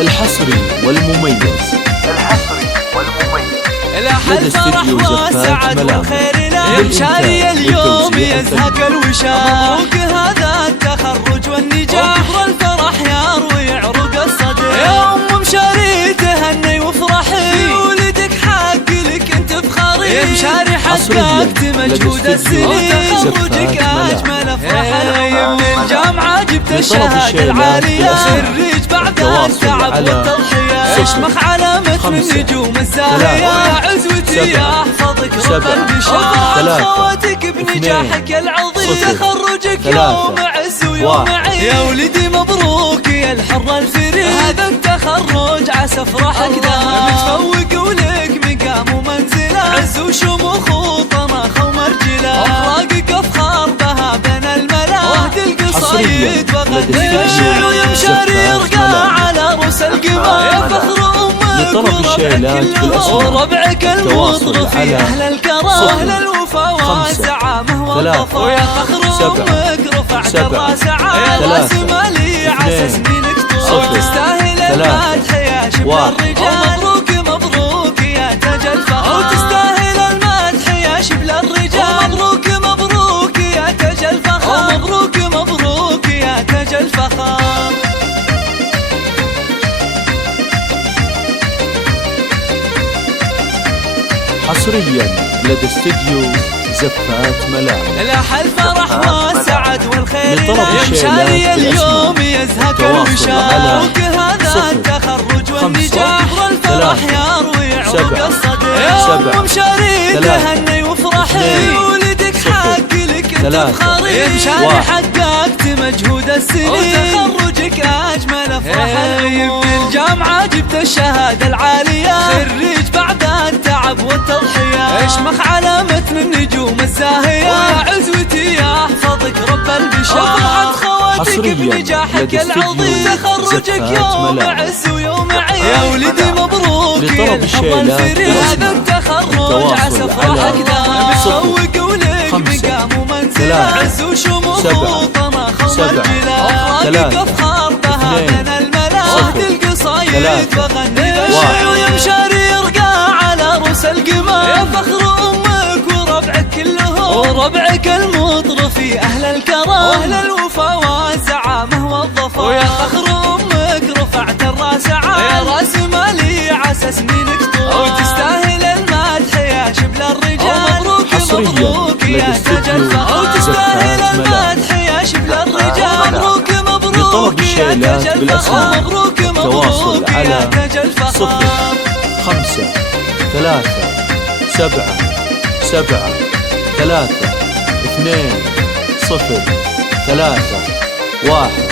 الحصري والمميز لدى استديو زفات ملامح يمشاري اليوم يزهق الوشاح. مبروك هذا التخرج والنجاح، وكبر الفرح يروي عروق الصدر. يا ام مشاري تهني وافرحي، في ولدك حق لك انت بخاري. يمشاري حققت مجهود السنين، تخرجك اجمل افراح العين. من الجامعة جبت الشهادة العالية، خريج بعد التعب والتضحية. اشمخ علامة من نجوم الزاهية، يا عزوتي يا احفظك رب البشار. خواتك بنجاحك العظيم، تخرجك يوم عز ويوم عيد. يا ولدي مبروك يا الحر الفريد، هذا التخرج عسى افراحك دام. متفوق ولك مقام ومنزله، عز وشموخ وطماخ ومرجله. اخلاقك افخار بها بين الملا، وهد القصايد وغني الشعر. يمشاري يرقى على رؤوس القمر، يا فخر لطلب الشيلات بالأسماء وربعك المطرف أهل الكرم، أهل الوفا والزعامة والظفر. ويا فخر أمك رفعت الراس عال، راس مالي عسى سنينك طول. وتستاهل المدح يا شبل الرجال، مبروك مبروك يا تاج الفخر. وتستاهل المدح يا شبل الرجال، مبروك مبروك يا تاج الفخر. مبروك مبروك يا تاج الفخر. حصريا لدى استديو زفات ملامح. لاح الفرح والسعد والخير، لطلب يمشاري اليوم الشيلات يزهق الوشاح. وكهذا التخرج والنجاح، والفرح يروي عروق الصدر. يا ام مشاري تهني وافرحي، ولدك حق لك انت بخاري. يمشاري حققت مجهود السنين، وتخرجك اجمل افراح العين. من الجامعة جبت الشهادة العالية، خريج بعد التعب والتضحية. اشمخ علامة من نجوم الزاهية، يا عزوتي يا احفظك رب البشار. فرحة خواتك بنجاحك العظيم، تخرجك يوم عز ويوم عيد. يا ولدي مبروك يا الحر الفريد، هذا التخرج عسى افراحك دام. متفوق ولك مقام ومنزله، عز وشموخ وطماخ ومرجله. اخلاقك افخار بها بين الملا، وهد القصايد وغني الشعر. يمشاري يرقى على رؤوس القمر، يا فخر امك وربعك كلهم. وربعك المطرف اهل الكرم، واهل الوفا والزعامه والظفر. ويا فخر امك رفعت الراس عال، يا راس مالي عسى سنينك طول. وتستاهل المدح يا شبل الرجال، مبروك مبروك يا تاج الفخر. وتستاهل المدح يا شبل الرجال، مبروك مبروك يا تاج الفخر. مبروك مبروك يا تاج الفخر. 5 3 7 7 3 2 0 3 1